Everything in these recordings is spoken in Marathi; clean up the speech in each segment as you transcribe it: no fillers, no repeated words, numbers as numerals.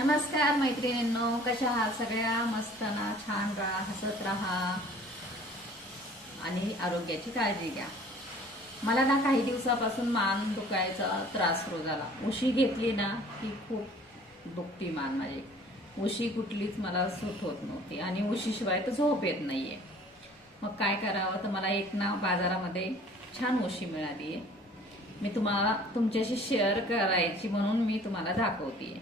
नमस्कार मैत्रिणींनो, कशा आहात सगळ्या? मस्त ना? छान राहा, हसत राहा आणि आरोग्याची काळजी घ्या. मला ना काही दिवसापासून मान दुखायचा त्रास सुरू झाला. उशी घेतली ना की खूप दुखती मान माझी. उशी कुठलीच मला सूट होत नव्हती आणि उशीशिवाय तर झोप येत नाहीये. मग काय करावं? तर मला एक ना बाजारामध्ये छान उशी मिळाली आहे. मी तुम्हाला तुमच्याशी शेअर करायची म्हणून मी तुम्हाला दाखवते.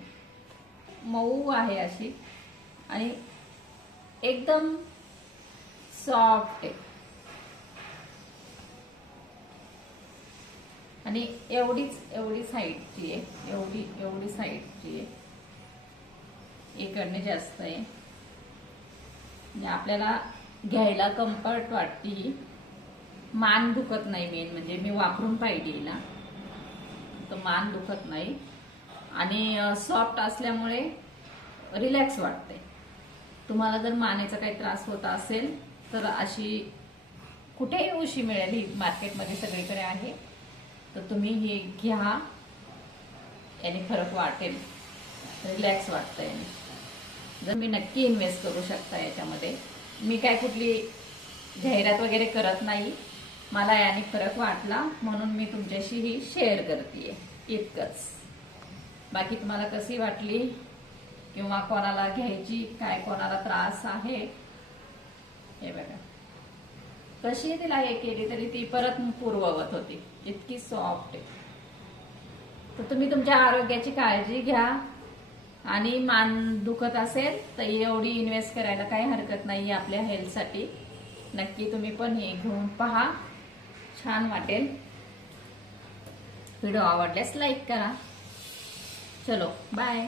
मऊ आहे अशी आणि एकदम सॉफ्ट आहे आणि एवढी साईडची आहे, एवढी साईडची आहे. इकडने जास्त आहे म्हणजे आपल्याला घ्यायला कम्फर्ट वाटते. मान दुखत नाही. मेन म्हणजे मी वापरून पाहिली ना, तर मान दुखत नाही आणि सॉफ्ट असल्यामुळे रिलॅक्स वाटते. तुम्हाला जर मानेचा काही त्रास होत असेल तर अशी कुठेही उशी मिळेल, ही मार्केटमध्ये सगळीकडे आहे, तर तुम्ही हे घ्या. याने फरक वाटेल, रिलॅक्स वाटतं याने. जर मी नक्की इन्व्हेस्ट करू शकता याच्यामध्ये. मी काय कुठली जाहिरात वगैरे करत नाही. मला याने फरक वाटला म्हणून मी तुमच्याशी ही शेअर करते, इतकंच. बाकी तुम्हाला कशी वाटली किंवा कोणाला घ्यायची, काय कोणाला त्रास आहे, हे बघा कशी तिला हे केली तरी ती परत पूर्ववत होती, इतकी सॉफ्ट आहे. तर तुम्ही तुमच्या आरोग्याची काळजी घ्या आणि मान दुखत असेल तर एवढी इन्व्हेस्ट करायला काही हरकत नाही आपल्या हेल्थसाठी. नक्की तुम्ही पण हे घेऊन पहा, छान वाटेल. व्हिडिओ आवडल्यास लाईक करा. चलो बाय.